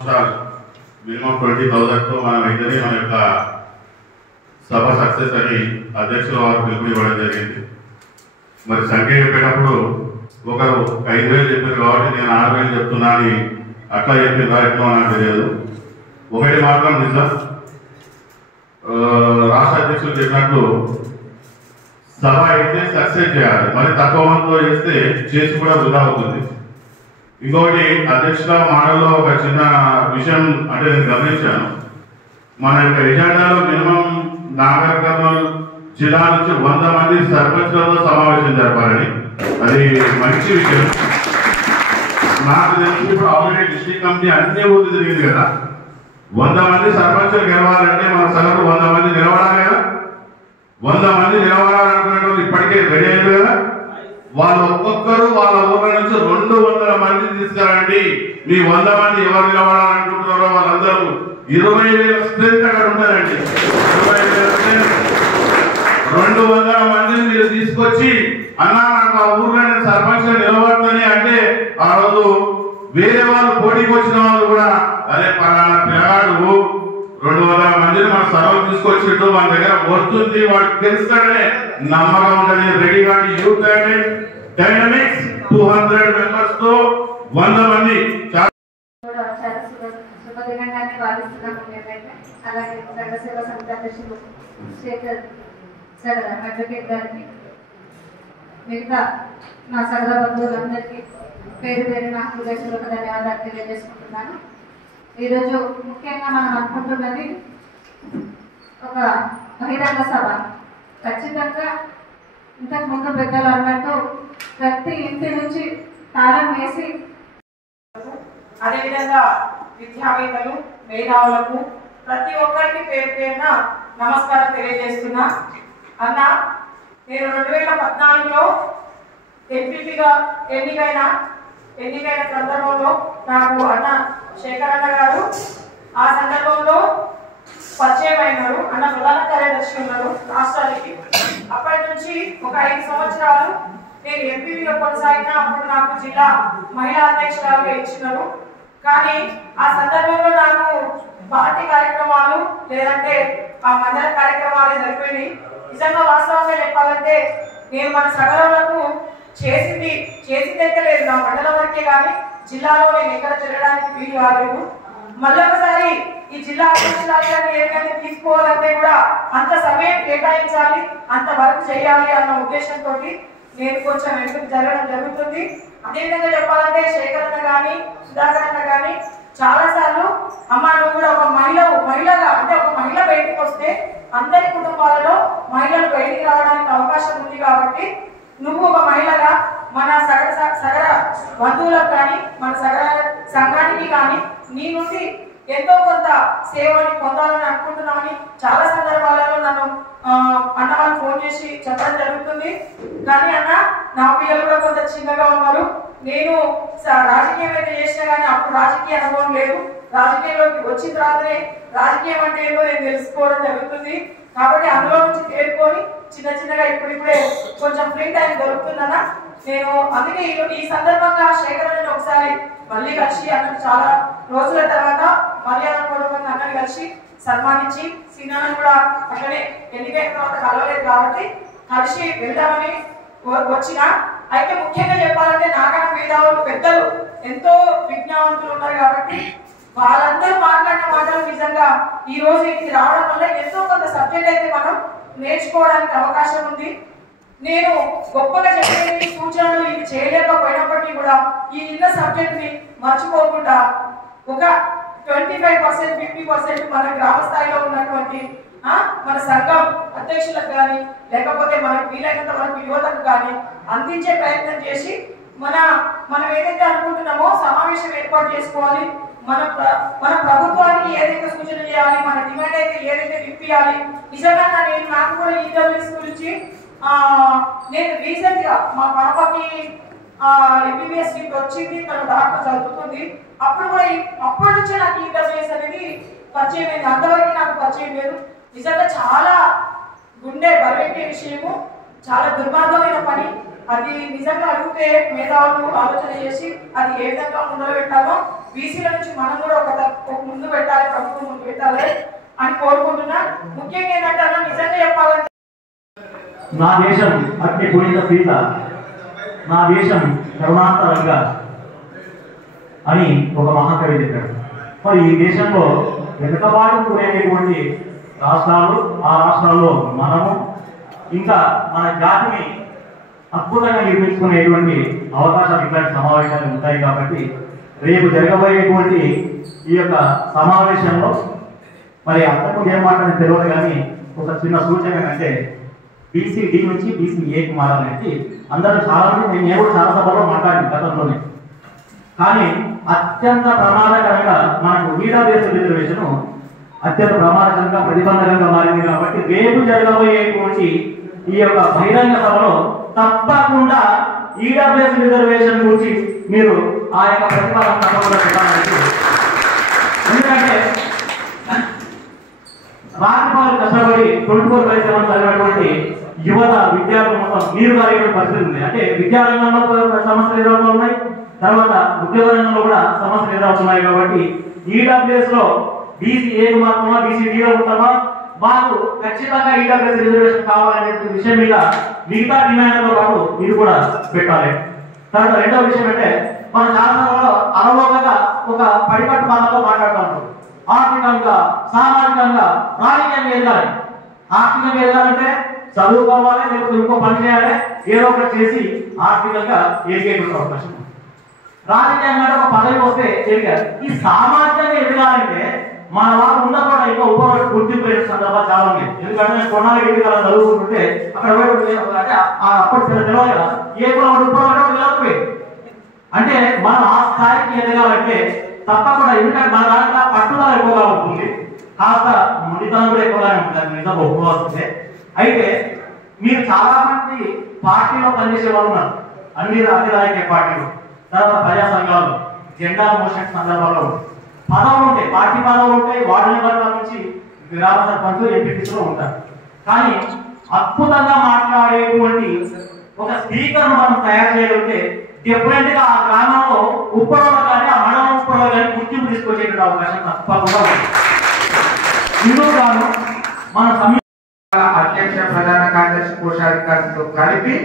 Minimum 20,000 తో మనం అయితేనే మన యొక్క సభ సక్సెస్ అని అధ్యక్షుల వారు పిలుపునివ్వడం జరిగింది. మరి సంఖ్య చెప్పేటప్పుడు ఒకరు 5,000 చెప్పారు కాబట్టి నేను 6,000 చెప్తున్నా అని అట్లా చెప్పిన ఎట్లా నాకు తెలియదు. ఒకటి మాత్రం నిజం, రాష్ట్ర అధ్యక్షులు చెప్పినట్లు సభ అయితే సక్సెస్ చేయాలి, మరి తక్కువ మందితో చేసి కూడా వృధా అవుతుంది. ఇంకొకటి అధ్యక్షుల మాటల్లో ఒక చిన్న విషయం అంటే నేను గమనించాను. మన యొక్క ఎజెండాలో మినిమం నాగర్ కర్నూలు జిల్లా నుంచి 100 మంది సర్పంచ్లతో సమావేశం జరపాలని, అది మంచి విషయం. నాకు తెలిసి ఇప్పుడు ఆల్రెడీ డిస్ట్రిక్ట్ కమిటీ అన్ని ఊరు తిరిగింది కదా, 100 మంది సర్పంచ్లు గెలవాలంటే మన సగటు 100 మంది నిలబడాలి కదా. 100 మంది నిలబడాలనుకునేటువంటి ఇప్పటికే రెడీ అయ్యారు కదా. వాళ్ళు ఒక్కొక్కరు వాళ్ళ ఊర్ల నుంచి 200 మంది తీసుకురండి. మీ 100 మంది ఎవరు నిలబడాలనుకుంటున్నారో వాళ్ళందరూ 20,000 స్ట్రెంత్ అక్కడ ఉంటారండి. 20,000 స్ట్రెంత్ 200 మందిని మీరు తీసుకొచ్చి అన్నా నాకు ఆ ఊర్లో నేను సర్పంచ్ నిలబడుతుంది అంటే ఆ రోజు వేరే వాళ్ళు పోటీకి వచ్చిన వాళ్ళు కూడా అదే పలానా పిల్లగాడు 200 మందిని మన సభకు తీసుకొచ్చినట్టు మన దగ్గర వస్తుంది, వాడికి తెలుస్తాడనే నమ్మకం ఉంటుంది. రెడీ కానీ యూత్ డైనమిక్స్ 200 మెంబర్స్ తో 100 మంది అలాగే సంఘసేవ సమితి అధ్యక్షులు శేఖర్ సార్ అడ్వకేట్ గారికి, మిగతా మా సగర బంధువులందరికీ పేరు పేరు నా హృదయపూర్వక ధన్యవాదాలు తెలియజేసుకుంటున్నాను. ఈరోజు ముఖ్యంగా మనం అనుకుంటున్నది ఒక బహిరంగ సభ. ఖచ్చితంగా ఇంతకు ముందు పెద్దలు అన్నట్టు ప్రతి ఇంటి నుంచి తాళం వేసి, అదేవిధంగా విద్యావేత్తలు మేధావులకు ప్రతి ఒక్కరికి పేరు పేరున నమస్కారం తెలియజేస్తున్నా. అన్న, నేను 2014లో ఎంపీగా ఎన్నికైన సందర్భంలో నాకు అన్న శేఖర్ అన్న గారు ఆ సందర్భంలో పరిచయం అయినారు. అన్న ప్రధాన కార్యదర్శి ఉన్నారు రాష్ట్రానికి. అప్పటి నుంచి ఒక 5 సంవత్సరాలు నేను ఎంపీగా కొనసాగిన. అప్పుడు నాకు జిల్లా మహిళా అధ్యక్షురాలుగా ఇచ్చినారు. కానీ ఆ సందర్భంలో నాకు పార్టీ కార్యక్రమాలు లేదంటే ఆ మండల కార్యక్రమాలు జరిపోయినాయి. నిజంగా వాస్తవంగా చెప్పాలంటే నేను మన సగరులకు చేసిందైతే లేదు. నా మండలం వరకే కానీ జిల్లాలో నేను ఎక్కడ తిరగడానికి వీలు కాలేదు. మళ్ళొకసారి ఈ జిల్లా అధ్యక్షురాలు ఏదైనా తీసుకోవాలంటే కూడా అంత సమయం కేటాయించాలి, అంత వర్క్ చేయాలి అన్న ఉద్దేశంతో నేను కొంచెం వెనుకకు జరగడం జరుగుతుంది. అదేవిధంగా చెప్పాలంటే శేఖరన్న కానీ సుధాకర్ అన్న కానీ చాలా సార్లు అమ్మ నువ్వు కూడా ఒక మహిళగా అంటే ఒక మహిళ బయటకు వస్తే అందరి కుటుంబాలలో మహిళలు బయటికి రావడానికి అవకాశం ఉంది కాబట్టి నువ్వు ఒక మహిళగా మన సగర బంధువులకు కానీ మన సగర సంఘానికి కానీ నీ నుండి ఎంతో కొంత సేవని పొందాలని అనుకుంటున్నామని చాలా సందర్భాలలో నన్ను అన్న వాళ్ళు ఫోన్ చేసి చెప్పడం జరుగుతుంది. కానీ అన్న నా పిల్లలు కూడా కొంత చిన్నగా ఉన్నారు. నేను రాజకీయం అయితే చేసినా కానీ అప్పుడు రాజకీయ అనుభవం లేదు. రాజకీయంలోకి వచ్చిన తర్వాతనే రాజకీయం అంటే ఏదో నేను తెలుసుకోవడం జరుగుతుంది. కాబట్టి అందులో నుంచి తేరుకొని చిన్నగా ఇప్పుడిప్పుడే కొంచెం ఫ్రీ టైం దొరుకుతుందన్న. నేను అందుకే ఈ సందర్భంగా శేఖర్ ఒకసారి మళ్ళీ కలిసి అన్నకు చాలా రోజుల తర్వాత మర్యాదపూర్వకంగా అన్నని కలిసి సన్మానించి సీనాన్ని కూడా అట్లనే ఎన్నికైన తర్వాత కలవలేదు కాబట్టి కలిసి వెళ్దామని వచ్చిన. అయితే ముఖ్యంగా చెప్పాలంటే నాకన్నా మేధావులు పెద్దలు ఎంతో విజ్ఞానవంతులు ఉన్నారు కాబట్టి వాళ్ళందరూ మాట్లాడిన మాటలు నిజంగా ఈ రోజు ఇది రావడం వల్ల ఎంతో కొంత సబ్జెక్ట్ అయితే మనం నేర్చుకోవడానికి అవకాశం ఉంది. నేను గొప్పగా చెప్పేది సూచనలు ఇవి చేయలేకపోయినప్పటికీ కూడా ఈ చిన్న సబ్జెక్ట్ ని మర్చిపోకుండా ఒక 25% 50% మన గ్రామ స్థాయిలో ఉన్నటువంటి మన సంఘం అధ్యక్షులకు కానీ లేకపోతే మనకు వీలైనంత వరకు యువతకు కానీ అందించే ప్రయత్నం చేసి మనం ఏదైతే అనుకుంటున్నామో సమావేశం ఏర్పాటు చేసుకోవాలి. మన ప్రభుత్వానికి ఏదైతే సూచన చేయాలి, మన డిమాండ్ అయితే ఏదైతే విప్పియాలి. నిజంగా నాకు కూడా ఈడబ్ల్యూఎస్ గురించి నేను రీసెంట్ గా మా పాపకి ఎంబీబీఎస్ సీట్ వచ్చింది, తను డాక్టర్ చదువుతుంది. అప్పటి నుంచే నాకు ఈడబ్ల్యూఎస్ అనేది పరిచయం అయింది. అంతవరకు నాకు పరిచయం లేదు. నిజంగా చాలా గుండె బరువెక్కే విషయము, చాలా దుర్మార్గమైన పని. అది నిజంగా అడిగితే మేధావులు ఆలోచన చేసి అది ఏ విధంగా ముందర పెట్టాలో బీసీల నుంచి మనం కూడా ఒక ముందు పెట్టాలి, ప్రభుత్వం ముందు పెట్టాలి అని కోరుకుంటున్నా. ముఖ్యంగా ఏంటంటే అన్న నిజంగా చెప్పాలంటే నా దేశం అగ్ని గుణిత సీత, నా దేశం కరుణాంతరంగా అని ఒక మహాకవి చెప్పాడు. మరి ఈ దేశంలో వెనుకబాటు కూరేటువంటి రాష్ట్రాలు, ఆ రాష్ట్రాల్లో మనము ఇంకా మన జాతిని అద్భుతంగా నిర్మించుకునేటువంటి అవకాశాలు ఇట్లాంటి సమావేశాలు ఉంటాయి. కాబట్టి రేపు జరగబోయేటువంటి ఈ యొక్క సమావేశంలో మరి అంతకుముందు ఏం మాట్లాడి తెలియదు కానీ ఒక చిన్న సూచన అంటే BCD నుంచి BCAకి మారాలంటే అందరూ చాలా మంది, నేను కూడా చాలా సభలో మాట్లాడింది గతంలోనే. కానీ అత్యంత ప్రమాదకరంగా మనకు ఈడబ్ల్యూఎస్ రిజర్వేషన్ అత్యంత ప్రమాదకరంగా ప్రతిబంధకంగా మారింది. కాబట్టి రేపు జరగబోయేటువంటి ఈ యొక్క బహిరంగ సభలో తప్పకుండా ఈడబ్ల్యూఎస్ రిజర్వేషన్ గురించి మీరు ఆ యొక్క ప్రతిపాదన తప్పకుండా పెట్టాలని. ఎందుకంటే రాజపాలు కష్టపడి 24/7 చదివినటువంటి యువత విద్యార్థులు మొత్తం నీరు కలిగిన పరిస్థితి ఉంది. అంటే విద్యారంగంలో సమస్యలు ఎదురవుతూ ఉన్నాయి, తర్వాత ఉద్యోగ రంగంలో కూడా సమస్యలు ఎదురవుతున్నాయి. కాబట్టి ఈడబ్ల్యూఎస్ లో BCAకు మాత్రమా BCDలో ఉంటామా, మాకు ఖచ్చితంగా ఈడబ్ల్యూఎస్ రిజర్వేషన్ కావాలనే విషయం మీద మిగతా డిమాండ్లతో పాటు ఇది కూడా పెట్టాలి. తర్వాత రెండవ విషయం అంటే మన చాలా అలవోకగా ఒక పడికట్టు బాధతో మాట్లాడుతూ ఉంటాం. ఆర్థికంగా, సామాజికంగా, రాజకీయంగా ఎదగాలి. ఆర్థికంగా ఎదగాలంటే చదువుకోవాలి, లేకపోతే ఇంకో పని చేయాలి, ఏదో ఒకటి చేసి ఆర్థికంగా ఎదిగేటువంటి అవకాశం. రాజకీయంగా ఒక పదవి వస్తే ఎదిగారు. ఈ సామాజికంగా ఎదగాలంటే మన వాళ్ళు ఉన్న కూడా ఇంకా ఉపవాసం గుర్తింపు సందర్భాలు చాలా ఉన్నాయి. ఎందుకంటే నేను కొన్నాళ్ళకి ఎదుగుదల చదువుకుంటుంటే అక్కడ అప్పటి తెలియదు కదా, ఏ కులం ఉపవాసం తెలియకపోయి. అంటే మనం ఆ స్థాయికి ఎదగాలంటే తప్పకుండా, ఎందుకంటే మన దాంట్లో పట్టుదల ఎక్కువగా ఉంటుంది, కాస్త ముండితనం కూడా ఎక్కువగానే ఉంటుంది నిజంగా ఒప్పుకోవాల్సిందే. అయితే మీరు చాలా మంది పార్టీలో పనిచేసే వాళ్ళు ఉన్నారు, అన్ని రాజకీయ పార్టీలు, తర్వాత ప్రజా సంఘాలు, జెండా మోషన్ సందర్భాల్లో పదవులు ఉంటాయి, పార్టీ పదవులు ఉంటాయి, వార్డు మెంబర్ల నుంచి గ్రామ సర్పంచ్ ఎంపీటీసీలో ఉంటారు. కానీ అద్భుతంగా మాట్లాడేటువంటి ఒక స్పీకర్ మనం తయారు చేయగలిగితే డెఫినెట్ గా ఆ గ్రామంలో ఉప్పడలో కానీ ఆ మండలం ఉప్పడలో కానీ గుర్తింపు తీసుకొచ్చేటువంటి అవకాశం తప్పకుండా ఉంది. ఇందులో గాను మన అధ్యక్ష ప్రధాన కార్యదర్శి కోశాధికారులతో కలిపి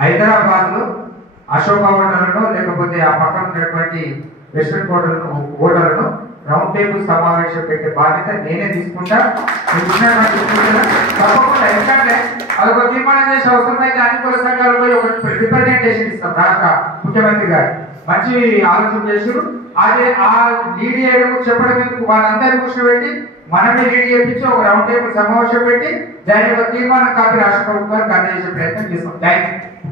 హైదరాబాద్ లో అశోక హోటళ్లను, లేకపోతే ఆ పక్కన ఉన్నటువంటి వెస్టర్న్ హోటళ్లను రౌండ్ టేబుల్ సమావేశం పెట్టే బాధ్యత నేనే తీసుకుంటా. తప్పకుండా, ఎందుకంటే అదొక తీర్మానం చేసే అవసరం అయితే అన్ని కుల సంఘాలు పోయి ఒక రిప్రజెంటేషన్ ఇస్తాం. రాష్ట్ర ముఖ్యమంత్రి గారు మంచి ఆలోచన చేశారు. అదే ఆ లీడ్ చేయడం చెప్పడం ఎందుకు, వాళ్ళందరినీ కూర్చోబెట్టి మనమే లీడ్ చేయించి ఒక రౌండ్ టేబుల్ సమావేశం పెట్టి దాని యొక్క తీర్మానం కాపీ రాష్ట్ర ప్రభుత్వానికి అందజేసే ప్రయత్నం చేస్తాం. Thank you.